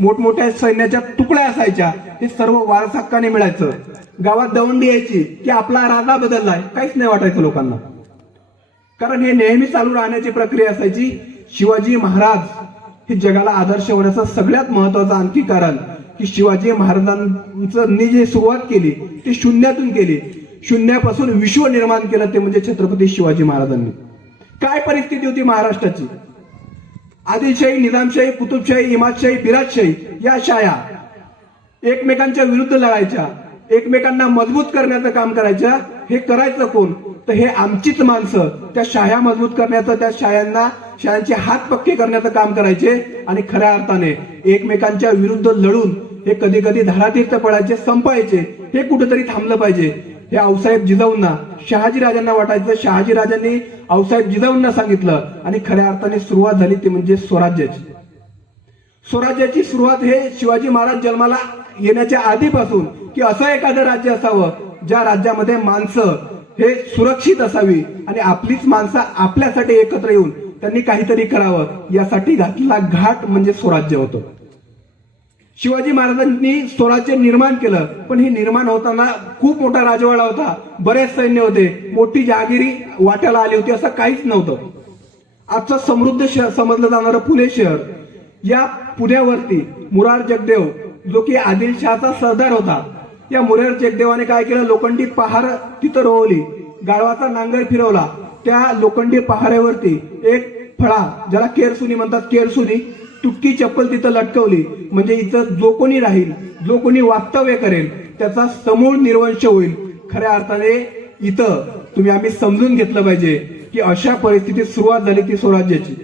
मोठमोठ्या सैन्याच्या तुकड्या असायच्या, हे सर्व वारस हक्काने मिळायचं. गावात दवंडी यायची की आपला राजा बदललाय, काहीच नाही वाटायचं लोकांना, कारण हे नेहमी चालू राहण्याची प्रक्रिया असायची. शिवाजी महाराज हे जगाला आदर्श होण्याचं सगळ्यात महत्वाचं आणखी कारण की शिवाजी महाराजांनी जी सुरुवात केली ती शून्यातून केली. शून्यापासून विश्व निर्माण केलं ते म्हणजे छत्रपती शिवाजी महाराजांनी. काय परिस्थिती होती महाराष्ट्राची? आदिलशाही, निजामशाही, कुतुबशाही, इमादशाही, बिराजशाही या शाया एकमेकांच्या विरुद्ध लढायच्या, एकमेकांना मजबूत करण्याचं काम करायच्या. हे करायचं कोण? तर हे आमचीच माणसं त्या शाया मजबूत करण्याचं, त्या शायांचे हात पक्के करण्याचं काम करायचे. आणि खऱ्या अर्थाने एकमेकांच्या विरुद्ध लढून हे कधी कधी धारातीर्थ पडायचे, संपायचे. हे कुठेतरी थांबलं पाहिजे. हे आऊसाहेब जिजाऊंना, शहाजीराजांना वाटायचं. शहाजीराजांनी आऊसाहेब जिजाऊंना सांगितलं आणि खऱ्या अर्थाने सुरुवात झाली ती म्हणजे स्वराज्याची. स्वराज्याची सुरुवात हे शिवाजी महाराज जन्माला येण्याच्या आधीपासून की असं एखादं राज्य असावं ज्या राज्यामध्ये माणसं हे सुरक्षित असावी आणि आपलीच माणसं आपल्यासाठी एकत्र येऊन त्यांनी काहीतरी करावं यासाठी घातलेला घाट म्हणजे स्वराज्य होतं. शिवाजी महाराजांनी स्वराज्य निर्माण केलं, पण हे निर्माण होताना खूप मोठा राजवाडा होता, बरेच सैन्य होते, मोठी जहागिरी वाट्याला आली होती, असं काहीच नव्हतं. आजचं समृद्ध शहर समजलं जाणारं पुणे शहर, या पुण्यावरती मुरार जगदेव जो की आदिलशहाचा सरदार होता, या मुरार जगदेवाने काय केलं? लोखंडी पहार तिथं रोवली, गाढवाचा नांगर फिरवला. त्या लोखंडी पहाऱ्यावरती एक फळा, ज्याला केरसुनी म्हणतात, केरसुनी तुटकी चप्पल तिथं लटकवली. म्हणजे इथं जो कोणी राहील, जो कोणी वास्तव्य करेल त्याचा समूळ निर्वंश होईल. खऱ्या अर्थाने इथं आम्ही समजून घेतलं पाहिजे की अशा परिस्थितीत सुरुवात झाली ती स्वराज्याची.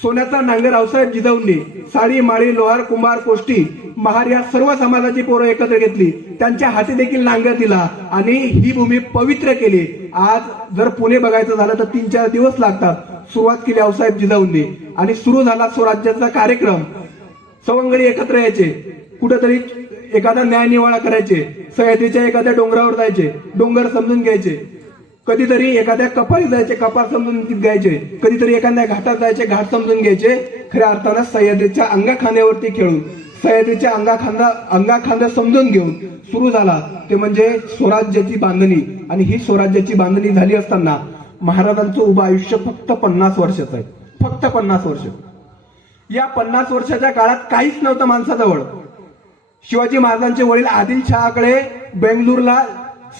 सोन्याचा नांगर आऊसाहेब जिजाऊंनी साडी, माळी, लोहार, कुंभार, कोष्टी, महार या सर्व समाजाची पोरं एकत्र घेतली, त्यांच्या हाती देखील नांगर दिला आणि ही भूमी पवित्र केली. आज जर पुणे बघायचं झालं तर 3-4 दिवस लागतात. सुरुवात केली आऊसाहेब जिजाऊंनी आणि सुरू झाला स्वराज्याचा कार्यक्रम. सवंगडी एकत्र यायचे, कुठेतरी एखादा न्याय निवाडा करायचे, सह्याद्रीच्या एखाद्या डोंगरावर जायचे, डोंगर समजून घ्यायचे, कधीतरी एखाद्या कपारी जायचे, कपार समजून घ्यायचे, कधीतरी एखाद्या घाटात जायचे, घाट समजून घ्यायचे. खऱ्या अर्थानं सह्याद्रीच्या अंगाखांद्यावरती खेळून, सह्याद्रीच्या अंगाखांदा समजून घेऊन सुरू झाला ते म्हणजे स्वराज्याची बांधणी. आणि ही स्वराज्याची बांधणी झाली असताना महाराजांचं उभं आयुष्य फक्त 50 वर्षाचं आहे, फक्त 50 वर्ष. या 50 वर्षाच्या काळात काहीच नव्हतं माणसाजवळ. शिवाजी महाराजांचे वडील आदिलशहाकडे बेंगळूरला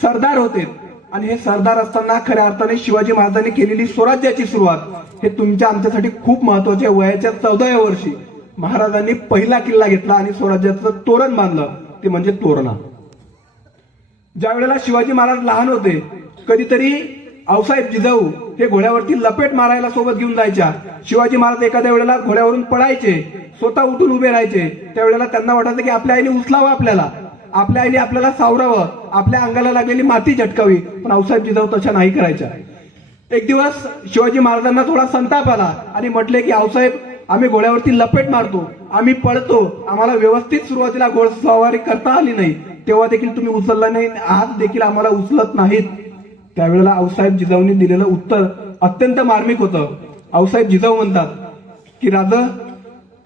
सरदार होते आणि हे सरदार असताना खऱ्या अर्थाने शिवाजी महाराजांनी केलेली स्वराज्याची सुरुवात हे तुमच्या आमच्यासाठी खूप महत्वाचे. वयाच्या 14व्या वर्षी महाराजांनी पहिला किल्ला घेतला आणि स्वराज्याचं तोरण बांधलं, ते म्हणजे तोरणा. ज्या वेळेला शिवाजी महाराज लहान होते, कधीतरी आऊसाहेब जिजाऊ हे घोड्यावरती लपेट मारायला सोबत घेऊन जायच्या. शिवाजी महाराज एखाद्या वेळेला घोड्यावरून पळायचे, स्वतः उठून उभे राहायचे. त्यावेळेला त्यांना वाटायचं की आपल्या आईने उचलावं, आपल्या आईने आपल्याला सावरावं, आपल्या अंगाला लागलेली माती झटकावी. पण आऊसाहेब जिजाऊ तशा नाही करायच्या. एक दिवस शिवाजी महाराजांना थोडा संताप आला आणि म्हटले की आऊसाहेब, आम्ही घोड्यावरती लपेट मारतो, आम्ही पळतो, आम्हाला व्यवस्थित सुरुवातीला घोडसवारी करता आली नाही, तेव्हा देखील तुम्ही उचलला नाही, आज देखील आम्हाला उचलत नाहीत. त्यावेळेला आऊसाहेब जिजाऊंनी दिलेलं उत्तर अत्यंत मार्मिक होतं. आऊसाहेब जिजाऊ म्हणतात की राजा,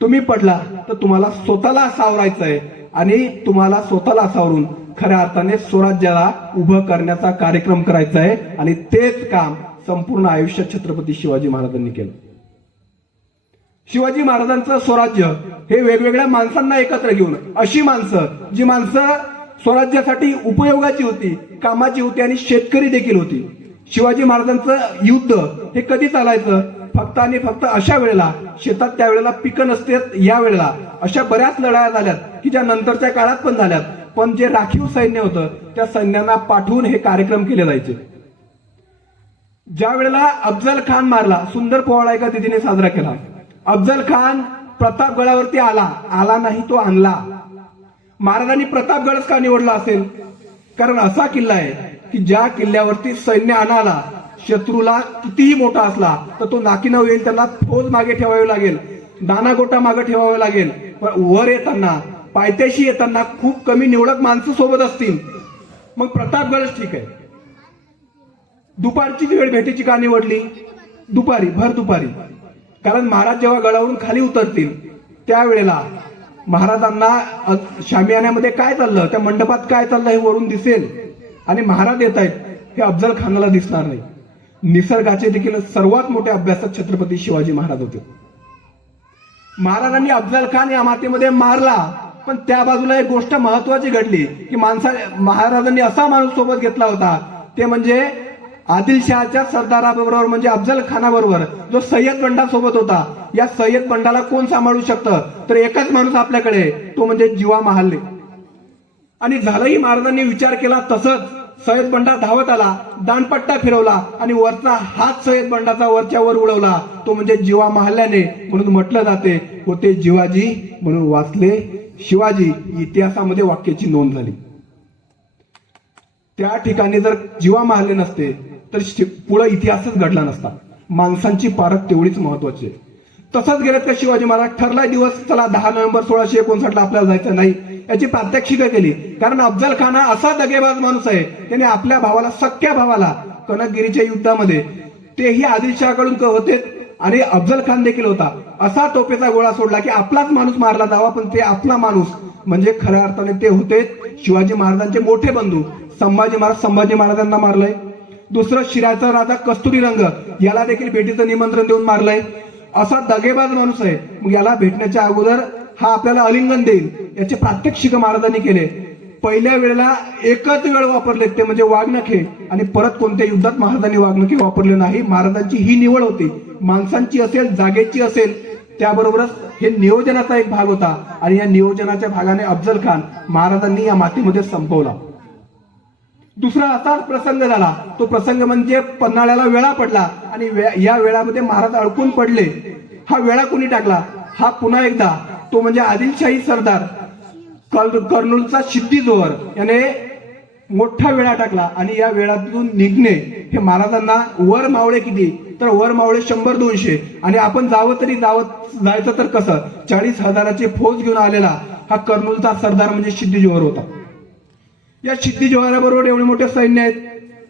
तुम्ही पडला तर तुम्हाला स्वतःला सावरायचंय आणि तुम्हाला स्वतःला सावरून खऱ्या अर्थाने स्वराज्याला उभं करण्याचा कार्यक्रम करायचा आहे. आणि तेच काम संपूर्ण आयुष्य छत्रपती शिवाजी महाराजांनी केलं. शिवाजी महाराजांचं स्वराज्य हे वेगवेगळ्या माणसांना एकत्र घेऊन, अशी माणसं जी माणसं स्वराज्यासाठी उपयोगाची होती, कामाची होती आणि शेतकरी देखील होती. शिवाजी महाराजांचं युद्ध हे कधी चालायचं? फक्त आणि फक्त अशा वेळेला, शेतात त्यावेळेला पिकं नसतात, या वेळेला अशा बऱ्याच लढाया झाल्यात की ज्या नंतरच्या काळात पण झाल्यात. पण जे राखीव सैन्य होतं त्या सैन्यांना पाठवून हे कार्यक्रम केले जायचे. ज्या वेळेला अफजल खान मारला, सुंदर पोवाडा एका दिदीने साजरा केला. अफजल खान प्रतापगडावरती आला नाही, तो आणला. महाराजांनी प्रतापगडच का निवडला असेल? कारण असा किल्ला आहे की ज्या किल्ल्यावरती सैन्य आणाला, शत्रूला कितीही मोठा असला तर तो नाकीनऊ येईल, त्याला फौज मागे ठेवावी लागेल, दानागोटा मागे ठेवावा लागेल. पण वर येताना, पायथ्याशी येताना खूप कमी निवडक माणसं सोबत असतील, मग प्रतापगडच ठीक आहे. दुपारची वेळ भेटीची का निवडली? दुपारी, भर दुपारी. कारण महाराज जेव्हा गडावरून खाली उतरतील त्यावेळेला महाराजांना शामियान्यामध्ये काय चाललं, त्या मंडपात काय चाललं हे वरून दिसेल आणि महाराज येत आहेत हे अफजल खानाला दिसणार नाही. निसर्गाचे देखील सर्वात मोठे अभ्यासक छत्रपती शिवाजी महाराज होते. महाराजांनी अफजल खान या मातीमध्ये मारला, पण त्या बाजूला एक गोष्ट महत्वाची घडली की महाराजांनी असा माणूस सोबत घेतला होता, ते म्हणजे आदिलशहाच्या सरदाराबरोबर म्हणजे अफजल खानाबरोबर जो सय्यद बंडा सोबत होता. या सय्यद बंडाला कोण सांभाळू शकतं, तर एकच माणूस आपल्याकडे, तो म्हणजे जिवा महाले. आणि झालंही महाराजांनी विचार केला तसंच. सय्यद बंडा धावत आला, दानपट्टा फिरवला आणि वरचा हात सय्यद बंडाचा वरच्या वर उडवला, तो म्हणजे जिवा महाल्याने. म्हणून म्हटलं जाते होते जिवाजी म्हणून वाचले शिवाजी. इतिहासामध्ये वाक्याची नोंद झाली. त्या ठिकाणी जर जिवा महाले नसते तर पुढे इतिहासच घडला नसता. माणसांची पारख तेवढीच महत्वाची आहे. तसंच गेलेत का शिवाजी महाराज. ठरला दिवस, चला 10 नोव्हेंबर 1659 आपल्याला जायचं नाही, याची प्रात्यक्षिकं केली. कारण अफजल खान हा असा दगेबाज माणूस आहे, त्याने आपल्या भावाला, सख्या भावाला कनकगिरीच्या युद्धामध्ये, तेही आदिलशहाकडून होते आणि अफजल खान देखील होता, असा तोफेचा गोळा सोडला की आपलाच माणूस मारला जावा. पण ते आपला माणूस म्हणजे खऱ्या अर्थाने ते होते शिवाजी महाराजांचे मोठे बंधू संभाजी महाराज. संभाजी महाराजांना मारलंय. दुसरं शिराचा राजा कस्तुरी रंग, याला देखील भेटीचं निमंत्रण देऊन मारलंय. असा दगेबाज माणूस आहे. मग याला भेटण्याच्या अगोदर हा आपल्याला आलिंगन देईल, याचे प्रात्यक्षिक महाराजांनी केले. पहिल्या वेळेला एकच वेळ वापरले, ते म्हणजे वाघनखे. आणि परत कोणत्या युद्धात महाराजांनी वाघनखे वापरले नाही. महाराजांची ही निवड होती, माणसांची असेल, जागेची असेल, त्याबरोबरच हे नियोजनाचा एक भाग होता. आणि या नियोजनाच्या भागाने अफजल खान महाराजांनी या मातीमध्ये संपवला. दुसरा असाच प्रसंग झाला. तो प्रसंग म्हणजे पन्हाळ्याला वेळा पडला आणि या वेळामध्ये महाराज अडकून पडले. हा वेळा कोणी टाकला, हा पुन्हा एकदा तो म्हणजे आदिलशाही सरदार कर्नूलचा सिद्दी जोहर याने मोठा वेळा टाकला. आणि या वेळातून निघणे हे महाराजांना, वर मावळे किती, तर वर मावळे 100-200. आणि आपण जायचं तर कसं, 40,000ची फौज घेऊन आलेला हा कर्नूलचा सरदार म्हणजे सिद्दी जोहर होता. या सिद्दी जोहराबरोबर एवढे मोठे सैन्य आहेत.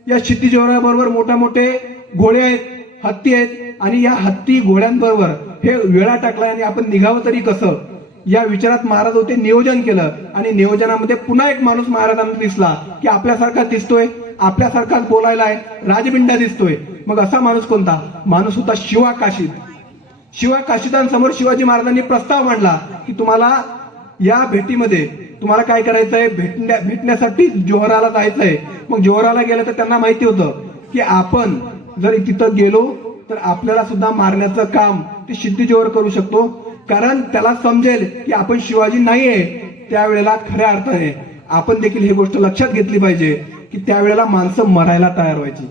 या सिद्दी जोहराबरोबर मोठे घोडे आहेत, हत्ती आहेत. आणि या हत्ती घोड्यांबरोबर हे वेळा टाकला आणि आपण निघावं तरी कसं, या विचारात महाराज होते. नियोजन केलं आणि नियोजनामध्ये पुन्हा एक माणूस महाराजांना दिसला की आपल्यासारखा दिसतोय, आपल्यासारखाच बोलायला आहे, राजबिंडा दिसतोय. मग असा माणूस कोणता, माणूस होता शिवा काशीद. शिवा काशीदांसमोर शिवाजी महाराजांनी प्रस्ताव मांडला की तुम्हाला या भेटीमध्ये तुम्हाला काय करायचंय, भेटण्यासाठी जोहराला जायचंय. मग जोहराला गेलं तर त्यांना माहिती होतं की आपण जर तिथं गेलो तर आपल्याला सुद्धा मारण्याचं काम ते सिद्दी जोहर करू शकतो. कारण त्याला समजेल की आपण शिवाजी नाहीये. त्यावेळेला खऱ्या अर्थाने आपण देखील ही गोष्ट लक्षात घेतली पाहिजे की त्यावेळेला माणसं मरायला तयार व्हायची.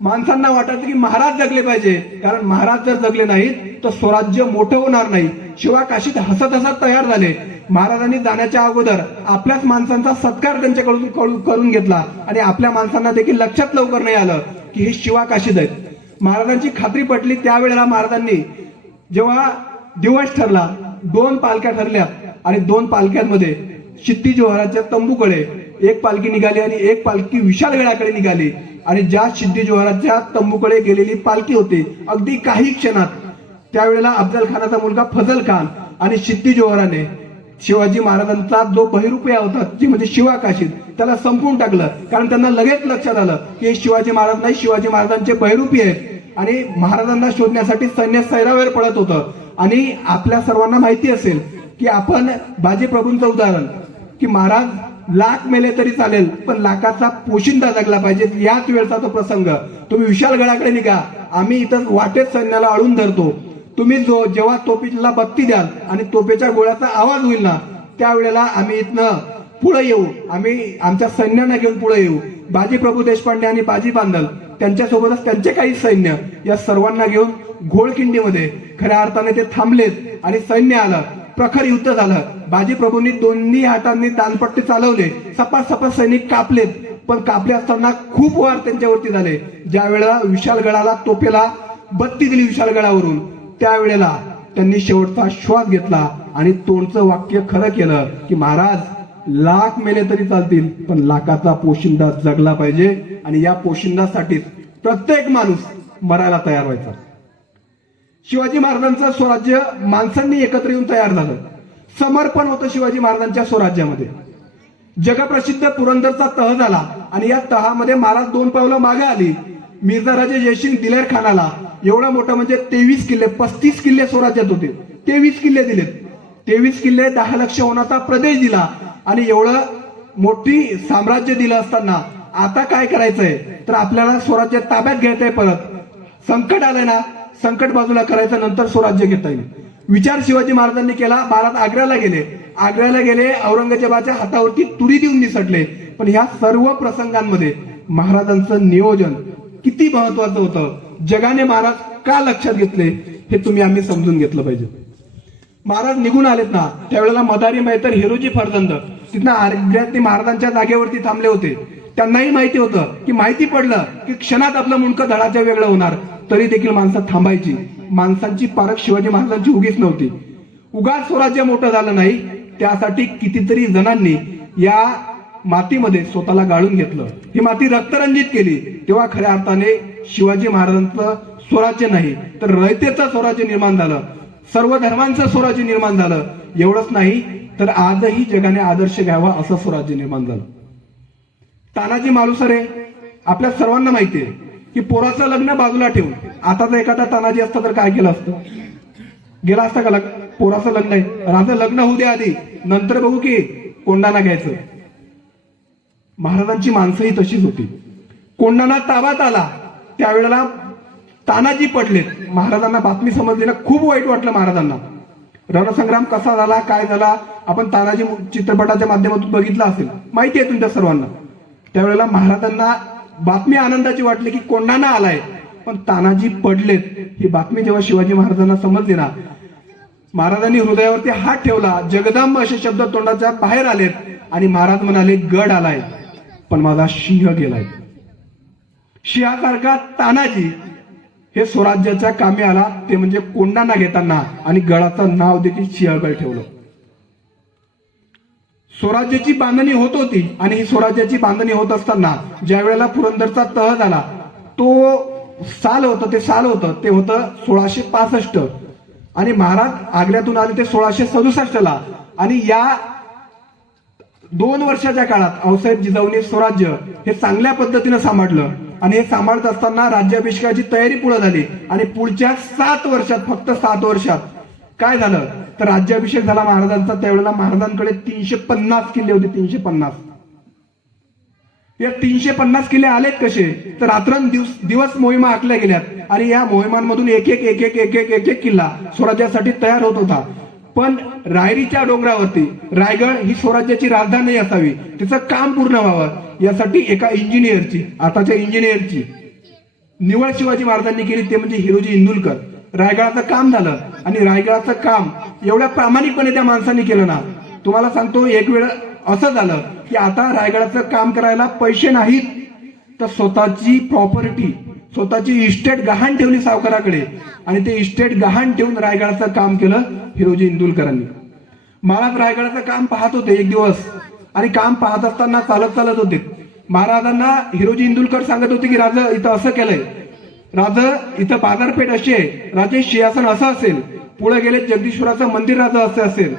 माणसांना वाटायचं की महाराज जगले पाहिजे, कारण महाराज जर जगले नाहीत तर स्वराज्य मोठं होणार नाही. शिवा काशीत हसत तयार झाले. महाराजांनी जाण्याच्या अगोदर आपल्याच माणसांचा सत्कार त्यांच्याकडून करून घेतला आणि आपल्या माणसांना देखील लक्षात लवकर नाही आलं की हे शिवा काशीद आहेत. महाराजांची खात्री पटली. त्यावेळेला महाराजांनी जेव्हा दिवस ठरला, 2 पालख्या ठरल्या आणि 2 पालख्यांमध्ये सिद्दी जोहराच्या तंबूकडे एक पालखी निघाली आणि एक पालखी विशालगडाकडे निघाली. आणि ज्या सिद्दी जोहराच्या तंबूकडे गेलेली पालखी होती, अगदी काही क्षणात त्यावेळेला अफजल खानाचा मुलगा फजल खान आणि सिद्दी जोहराने शिवाजी महाराजांचा जो बहिरुपया होता, जी म्हणजे शिवा काशीद, त्याला संपवून टाकलं. कारण त्यांना लगेच लक्षात आलं की हे शिवाजी महाराज नाही, शिवाजी महाराजांचे बहिरुपी आहेत. आणि महाराजांना शोधण्यासाठी सैन्य सैरावर पडत होतं. आणि आपल्या सर्वांना माहिती असेल की आपण बाजीप्रभूंचं उदाहरण, की महाराज लाख मेले तरी चालेल पण लाखाचा पोशिंदा जगला पाहिजे. याच वेळचा तो प्रसंग. तुम्ही विशालगडाकडे निघा, आम्ही इथं वाटेत सैन्याला अडून धरतो. तुम्ही जेव्हा तोफीला बत्ती द्याल आणि तोफेच्या गोळ्याचा आवाज होईल ना, त्यावेळेला आम्ही इथनं पुढे येऊ, आम्ही आमच्या सैन्यांना घेऊन पुढे येऊ. बाजीप्रभू देशपांडे आणि बाजी बांधल त्यांच्यासोबतच त्यांचे काही सैन्य, या सर्वांना घेऊन घोळखिंडीमध्ये खऱ्या अर्थाने ते थांबलेत आणि सैन्य आलं. प्रखर युद्ध झालं. बाजीप्रभूंनी दोन्ही हातांनी दानपट्टे चालवले. सपाट सैनिक कापलेत. पण कापले असताना खूप वार त्यांच्यावरती झाले. ज्या वेळेला विशालगडाला तोफेला बत्ती दिली विशालगडावरून, त्यावेळेला त्यांनी शेवटचा श्वास घेतला आणि तोंडचं वाक्य खरं केलं की महाराज लाख मेले तरी चालतील पण लाखाचा पोशिंदा जगला पाहिजे. आणि या पोशिंदासाठीच प्रत्येक माणूस मरायला तयार व्हायचा. शिवाजी महाराजांचं स्वराज्य माणसांनी एकत्र येऊन तयार झालं. समर्पण होतं शिवाजी महाराजांच्या स्वराज्यामध्ये. जगप्रसिद्ध पुरंदरचा तह झाला आणि या तहामध्ये महाराज 2 पावलं मागे आली. मिर्झा राजे जयसिंग दिलेर खानाला एवढा मोठा म्हणजे 23 किल्ले 35 किल्ले स्वराज्यात होते. 23 किल्ले दिलेत. 23 किल्ले 10 लक्ष होण्याचा प्रदेश दिला आणि एवढं मोठी साम्राज्य दिलं असताना आता काय करायचंय तर आपल्याला स्वराज्य ताब्यात घ्यायचंय. परत संकट आलंय ना, संकट बाजूला करायचं, नंतर स्वराज्य घेता येईल. विचार शिवाजी महाराजांनी केला. महाराज आग्र्याला गेले. औरंगजेबाच्या हातावरती तुरी देऊन निसटले. पण ह्या सर्व प्रसंगांमध्ये महाराजांचं नियोजन किती महत्वाचं होतं, जगाने महाराज का लक्षात घेतले हे आम्ही समजून घेतलं पाहिजे. महाराज निघून आलेत ना, त्यावेळेला मदारी मैतर हिरोजी फर्जंद तिथनं आग्र्यात महाराजांच्या जागेवरती थांबले होते. त्यांनाही माहिती होतं की माहिती पडलं की क्षणात आपलं मुंडकं धडाच्या वेगळं होणार, तरी देखील माणसं थांबायची. माणसांची पारख शिवाजी महाराजांची उगीच नव्हती. उगाच स्वराज्य मोठं झालं नाही, त्यासाठी कितीतरी जणांनी या मातीमध्ये स्वतःला गाळून घेतलं, ही माती रक्तरंजित केली. तेव्हा खऱ्या अर्थाने शिवाजी महाराजांचं स्वराज्य नाही तर रयतेचं स्वराज्य निर्माण झालं, सर्व धर्मांचं स्वराज्य निर्माण झालं. एवढंच नाही तर आजही जगाने आदर्श घ्यावा असं स्वराज्य निर्माण झालं. तानाजी मालुसरे आपल्या सर्वांना माहिती आहे की पोराचं लग्न बाजूला ठेवून आता जर एखादा तानाजी असता तर काय केलं असतं, गेला असता का पोराचं लग्न आहे, राजा लग्न होऊ दे आधी, नंतर बघू की कोंडाणा घ्यायचं. महाराजांची माणसंही तशीच होती. कोंडाणा ताब्यात आला त्यावेळेला तानाजी पडलेत. महाराजांना बातमी समजली ना, खूप वाईट वाटलं महाराजांना. रणसंग्राम कसा झाला, काय झाला, आपण तानाजी चित्रपटाच्या माध्यमातून बघितलं असेल, माहिती आहे तुमच्या सर्वांना. त्यावेळेला महाराजांना बातमी आनंदाची वाटली की कोंडाणा आलाय, पण तानाजी पडलेत ही बातमी जेव्हा शिवाजी महाराजांना समजली ना, महाराजांनी हृदयावरती हात ठेवला. जगदंब असे शब्द तोंडाच्या बाहेर आलेत आणि महाराज म्हणाले, गड आलाय पण माझा सिंह गेलाय. सिंहासारखा तानाजी हे स्वराज्याच्या कामी आला, ते म्हणजे कोंडाणा घेताना, आणि गडाचं नाव देखील सिंहगड ठेवलं. स्वराज्याची बांधणी होत होती आणि ही स्वराज्याची बांधणी होत असताना ज्या वेळेला पुरंदरचा तह झाला, तो साल होतं ते होतं 1665 आणि महाराज आग्र्यातून आले ते 1667 आणि या 2 वर्षाच्या काळात आऊसाहेब जिजाऊने स्वराज्य हे चांगल्या पद्धतीने सांभाळलं. आणि हे सांभाळत असताना राज्याभिषेकाची तयारी पुढे झाली आणि पुढच्या 7 वर्षात, फक्त 7 वर्षात काय झालं तर राज्याभिषेक झाला महाराजांचा. त्यावेळेला महाराजांकडे 350 किल्ले होते. 350. या 350 किल्ले आलेत कसे तर रात्रंदिवस मोहिमा आखल्या गेल्यात आणि या मोहिमांमधून एक एक किल्ला स्वराज्यासाठी तयार होत होता. पण रायरीच्या डोंगरावरती रायगड ही स्वराज्याची राजधानी असावी, तिचं काम पूर्ण व्हावं यासाठी एका आताच्या इंजिनियरची निवड शिवाजी महाराजांनी केली, ते म्हणजे हिरोजी इंदुलकर. रायगडाचं काम झालं आणि रायगडाचं काम एवढ्या प्रामाणिकपणे त्या माणसांनी केलं ना, तुम्हाला सांगतो एक वेळ असं झालं की आता रायगडाचं काम करायला पैसे नाहीत तर स्वतःची प्रॉपर्टी, स्वतःची इस्टेट गहाण ठेवली सावकाराकडे आणि ते इस्टेट गहाण ठेवून रायगडाचं काम केलं हिरोजी इंदुलकरांनी. महाराज रायगडाचं काम पाहत होते एक दिवस आणि काम पाहत असताना चालत होते. महाराजांना हिरोजी इंदुलकर सांगत होते की राजा इथं असं केलंय, राजा इथं बाजारपेठ अशी आहे, राजे सिंहासन असं असेल, पुढे गेले जगदीश्वराचं मंदिर राजा असं असेल.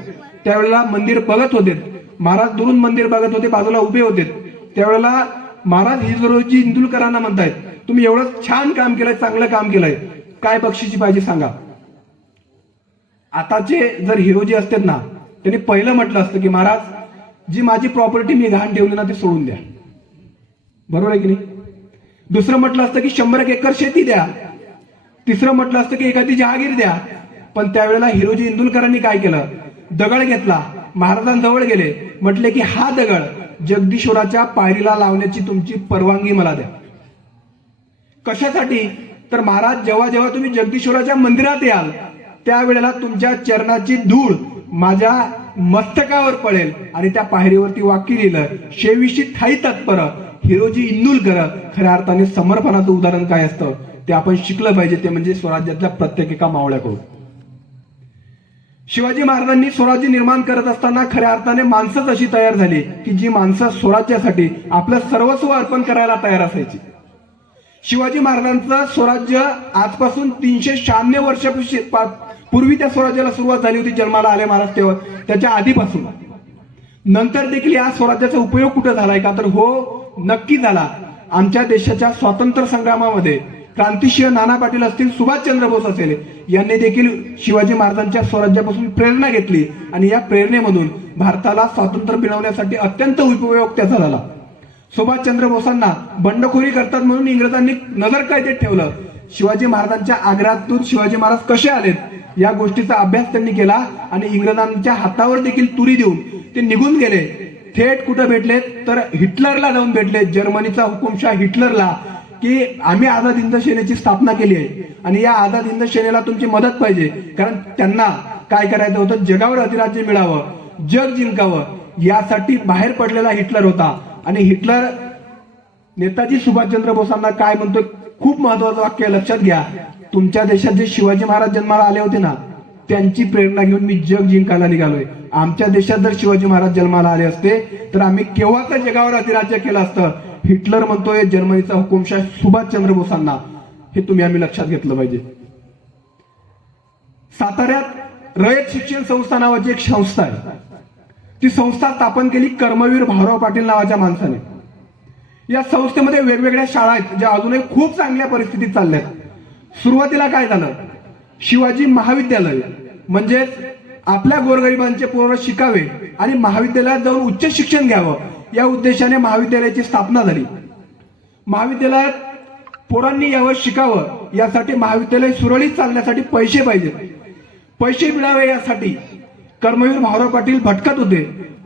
त्यावेळेला मंदिर बघत होते महाराज, दुरून मंदिर बघत होते, बाजूला उभे होते. त्यावेळेला महाराज हिरोजी इंदुलकरांना म्हणतायत, तुम्ही एवढं छान काम केलंय, चांगलं काम केलंय, काय बक्षिसी पाहिजे सांगा. आताचे जर हिरोजी असतात ना, त्यांनी पहिलं म्हटलं असतं की महाराज जी माझी प्रॉपर्टी मी गहाण ठेवली ना ती सोडून द्या, बरोबर आहे की नाही. दुसरं म्हटलं असतं की 100 एकर शेती द्या. तिसरं म्हटलं असतं की एखादी जहागीर द्या. पण त्यावेळेला हिरोजी इंदुलकरांनी काय केलं, दगड घेतला, महाराजांजवळ गेले, म्हटले की हा दगड जगदीश्वराच्या पायरीला लावण्याची तुमची परवानगी मला द्या. कशासाठी तर महाराज जेव्हा जेव्हा तुम्ही जगदीश्वराच्या मंदिरात याल त्यावेळेला तुमच्या चरणाची धूळ माझ्या मस्तकावर पडेल आणि त्या पायरीवरती वाक्य लिहिलं, शेविषी ठाई तत्पर हिरोजी इंदुलकर. खऱ्या अर्थाने समर्पणाचं उदाहरण काय असतं ते आपण शिकलं पाहिजे, ते म्हणजे स्वराज्यातल्या प्रत्येक एका मावळ्याकडून. शिवाजी महाराजांनी स्वराज्य निर्माण करत असताना खऱ्या अर्थाने माणसंच अशी तयार झाली की जी माणसं स्वराज्यासाठी आपलं सर्वस्व अर्पण करायला तयार असायची. शिवाजी महाराजांचं स्वराज्य आजपासून 396 वर्षापूर्वी त्या स्वराज्याला सुरुवात झाली होती, जन्माला आले महाराज तेव्हा, त्याच्या आधीपासून. नंतर देखील या स्वराज्याचा उपयोग कुठे झालाय का, तर हो नक्की झाला. आमच्या देशाच्या स्वातंत्र्य संग्रामामध्ये क्रांतिसिंह नाना पाटील असतील, सुभाषचंद्र बोस असेल, यांनी देखील शिवाजी महाराजांच्या स्वराज्यापासून प्रेरणा घेतली आणि या प्रेरणेमधून भारताला स्वातंत्र्य मिळवण्यासाठी अत्यंत उपयोग त्याचा झाला. सुभाषचंद्र बोसांना बंडखोरी करतात म्हणून इंग्रजांनी नजर कैदेत ठेवलं. शिवाजी महाराजांच्या आग्र्यातून शिवाजी महाराज कसे आलेत या गोष्टीचा अभ्यास त्यांनी केला आणि इंग्रजांच्या हातावर देखील तुरी देऊन ते निघून गेले. थेट कुठे भेटले तर हिटलरला जाऊन भेटले, जर्मनीचा हुकुमशाह हिटलरला, की आम्ही आझाद हिंद सेनेची स्थापना केली आहे आणि या आझाद हिंद सेनेला तुमची मदत पाहिजे, कारण त्यांना काय करायचं होतं, जगावर अधिराज्य मिळावं, जग जिंकावं, यासाठी बाहेर पडलेला हिटलर होता. आणि हिटलर नेताजी सुभाषचंद्र बोसांना काय म्हणतो, खूप महत्वाचं वाक्य लक्षात घ्या, तुमच्या देशात जे शिवाजी महाराज जन्माला आले होते ना, त्यांची प्रेरणा घेऊन मी जग जिंकायला निघालोय. आमच्या देशात जर शिवाजी महाराज जन्माला आले असते तर आम्ही केव्हाच जगावर अधिराज्य केलं असतं. हिटलर म्हणतोय जर्मनीचा हुकुमशाह सुभाषचंद्र बोसांना, हे आम्ही लक्षात घेतलं पाहिजे. साताऱ्यात रयत शिक्षण संस्था नावाची एक संस्था आहे. ती संस्था स्थापन केली कर्मवीर भाऊराव पाटील नावाच्या माणसाने. या संस्थेमध्ये वेगवेगळ्या शाळा आहेत ज्या अजूनही खूप चांगल्या परिस्थितीत चालल्या आहेत. सुरुवातीला काय झालं, शिवाजी महाविद्यालय म्हणजेच आपल्या गोरगरिबांचे पोरं शिकावे आणि महाविद्यालयात जाऊन उच्च शिक्षण घ्यावं या उद्देशाने महाविद्यालयाची स्थापना झाली. महाविद्यालयात पोरांनी यावं, शिकावं, यासाठी महाविद्यालय सुरळीत चालण्यासाठी पैसे पाहिजेत. पैसे मिळावे यासाठी कर्मवीर भाऊराव पाटील भटकत होते,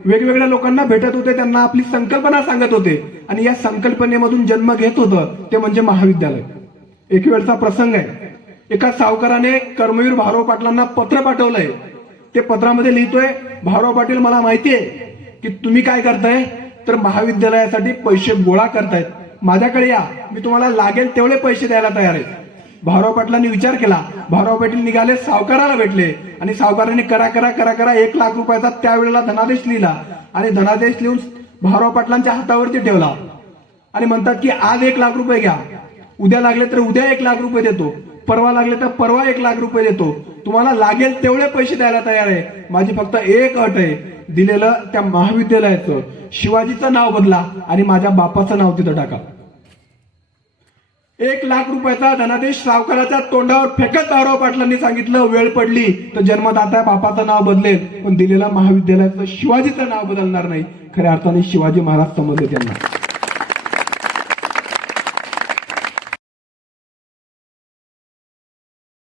वेगवेगळ्या लोकांना भेटत होते, त्यांना आपली संकल्पना सांगत होते आणि या संकल्पनेमधून जन्म घेत होतं ते म्हणजे महाविद्यालय. एक वेळचा प्रसंग आहे, एका सावकाराने कर्मवीर भाऊराव पाटलांना पत्र पाठवलंय. ते पत्रामध्ये लिहितोय, भाऊराव पाटील मला माहितीये की तुम्ही काय करताय, तर महाविद्यालयासाठी पैसे गोळा करतायत, माझ्याकडे या, मी तुम्हाला लागेल तेवढे पैसे द्यायला तयार आहे. भाऊराव पाटलांनी विचार केला. भाऊराव पाटील निघाले, सावकाराला भेटले आणि सावकाराने करा 1 लाख रुपयाचा त्यावेळेला धनादेश लिहिला आणि धनादेश लिहून भाऊराव पाटलांच्या हातावरती ठेवला आणि म्हणतात की आज 1 लाख रुपये घ्या, उद्या लागले तर उद्या 1 लाख रुपये देतो, परवा लागले तर परवा 1 लाख रुपये देतो, तुम्हाला लागेल तेवढे पैसे द्यायला तयार आहे, माझी फक्त एक अट आहे. दिलेलं त्या महाविद्यालयाचं शिवाजीचं नाव बदला आणि माझ्या बापाचं नाव तिथं टाका. 1 लाख रुपयाचा धनादेश सावकाराच्या तोंडावर फेकत भाऊराव पाटलांनी सांगितलं, वेळ पडली तर जन्मदाता बापाचं नाव बदलेल, पण दिलेलं महाविद्यालयाचं शिवाजीचं नाव बदलणार नाही. खऱ्या अर्थाने शिवाजी महाराज समजले त्यांना.